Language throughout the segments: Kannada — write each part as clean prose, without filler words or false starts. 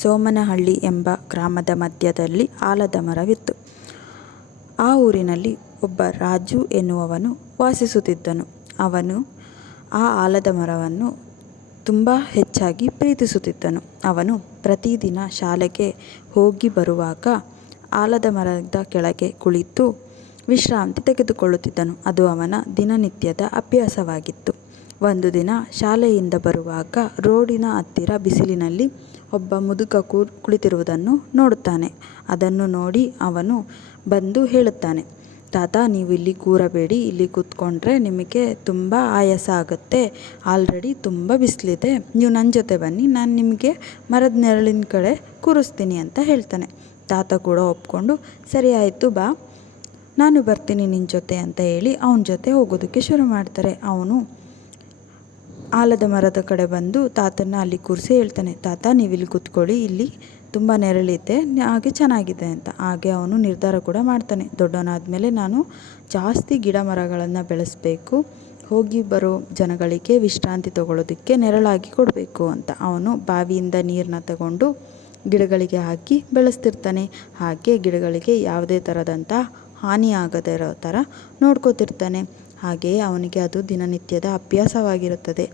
ಸೋಮನಹಳ್ಳಿ ಎಂಬ ಗ್ರಾಮದ ಮಧ್ಯದಲ್ಲಿ ಆಲದ ಮರವಿತ್ತು. ಆ ಊರಿನಲ್ಲಿ ಒಬ್ಬ ರಾಜು ಎನ್ನುವವನು ವಾಸಿಸುತ್ತಿದ್ದನು. ಅವನು ಆ ಆಲದ ಮರವನ್ನು ತುಂಬ ಹೆಚ್ಚಾಗಿ ಪ್ರೀತಿಸುತ್ತಿದ್ದನು. ಅವನು ಪ್ರತಿದಿನ ಶಾಲೆಗೆ ಹೋಗಿ ಬರುವಾಗ ಆಲದ ಮರದ ಕೆಳಗೆ ಕುಳಿತು ವಿಶ್ರಾಂತಿ ತೆಗೆದುಕೊಳ್ಳುತ್ತಿದ್ದನು. ಅದು ಅವನ ದಿನನಿತ್ಯದ ಅಭ್ಯಾಸವಾಗಿತ್ತು. ಒಂದು ದಿನ ಶಾಲೆಯಿಂದ ಬರುವಾಗ ರೋಡಿನ ಹತ್ತಿರ ಬಿಸಿಲಿನಲ್ಲಿ ಒಬ್ಬ ಮುದುಕ ಕುಳಿತಿರುವುದನ್ನು ನೋಡುತ್ತಾನೆ. ಅದನ್ನು ನೋಡಿ ಅವನು ಬಂದು ಹೇಳುತ್ತಾನೆ, ತಾತ, ನೀವು ಇಲ್ಲಿ ಕೂರಬೇಡಿ, ಇಲ್ಲಿ ಕೂತ್ಕೊಂಡ್ರೆ ನಿಮಗೆ ತುಂಬ ಆಯಾಸ ಆಗುತ್ತೆ. ಆಲ್ರೆಡಿ ತುಂಬ ಬಿಸಿಲಿದೆ. ನೀವು ನನ್ನ ಜೊತೆ ಬನ್ನಿ, ನಾನು ನಿಮಗೆ ಮರದ ನೆರಳಿನ ಕಡೆ ಕೂರಿಸ್ತೀನಿ ಅಂತ ಹೇಳ್ತಾನೆ. ತಾತ ಕೂಡ ಒಪ್ಕೊಂಡು, ಸರಿ ಆಯಿತು ಬಾ, ನಾನು ಬರ್ತೀನಿ ನಿನ್ನ ಜೊತೆ ಅಂತ ಹೇಳಿ ಅವನ ಜೊತೆ ಹೋಗೋದಕ್ಕೆ ಶುರು ಮಾಡ್ತಾರೆ. ಅವನು ಆಲದ ಮರದ ಕಡೆ ಬಂದು ತಾತನ ಅಲ್ಲಿ ಕೂರಿಸಿ ಹೇಳ್ತಾನೆ, ತಾತ, ನೀವು ಇಲ್ಲಿ ಕೂತ್ಕೊಳ್ಳಿ, ಇಲ್ಲಿ ತುಂಬ ನೆರಳಿದೆ, ಹಾಗೆ ಚೆನ್ನಾಗಿದೆ ಅಂತ. ಹಾಗೆ ಅವನು ನಿರ್ಧಾರ ಕೂಡ ಮಾಡ್ತಾನೆ, ದೊಡ್ಡವನಾದಮೇಲೆ ನಾನು ಜಾಸ್ತಿ ಗಿಡ ಮರಗಳನ್ನು ಬೆಳೆಸಬೇಕು, ಹೋಗಿ ಬರೋ ಜನಗಳಿಗೆ ವಿಶ್ರಾಂತಿ ತಗೊಳ್ಳೋದಕ್ಕೆ ನೆರಳಾಗಿ ಕೊಡಬೇಕು ಅಂತ. ಅವನು ಬಾವಿಯಿಂದ ನೀರನ್ನ ತಗೊಂಡು ಗಿಡಗಳಿಗೆ ಹಾಕಿ ಬೆಳೆಸ್ತಿರ್ತಾನೆ. ಹಾಗೆ ಗಿಡಗಳಿಗೆ ಯಾವುದೇ ಥರದಂಥ ಹಾನಿ ಆಗದೇ ಇರೋ ಥರ ನೋಡ್ಕೋತಿರ್ತಾನೆ. ಹಾಗೆಯೇ ಅವನಿಗೆ ಅದು ದಿನನಿತ್ಯದ ಅಭ್ಯಾಸವಾಗಿರುತ್ತದೆ.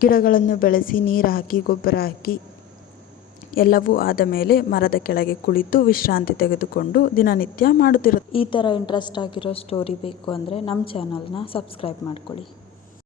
ಗಿಡಗಳನ್ನು ಬೆಳೆಸಿ ನೀರು ಹಾಕಿ ಗೊಬ್ಬರ ಹಾಕಿ ಎಲ್ಲವೂ ಆದ ಮೇಲೆ ಮರದ ಕೆಳಗೆ ಕುಳಿತು ವಿಶ್ರಾಂತಿ ತೆಗೆದುಕೊಂಡು ದಿನನಿತ್ಯ ಮಾಡುತ್ತಿರುತ್ತೆ. ಈ ಥರ ಇಂಟ್ರೆಸ್ಟ್ ಆಗಿರೋ ಸ್ಟೋರಿ ಬೇಕು ಅಂದರೆ ನಮ್ಮ ಚಾನಲ್ನ ಸಬ್ಸ್ಕ್ರೈಬ್ ಮಾಡ್ಕೊಳ್ಳಿ.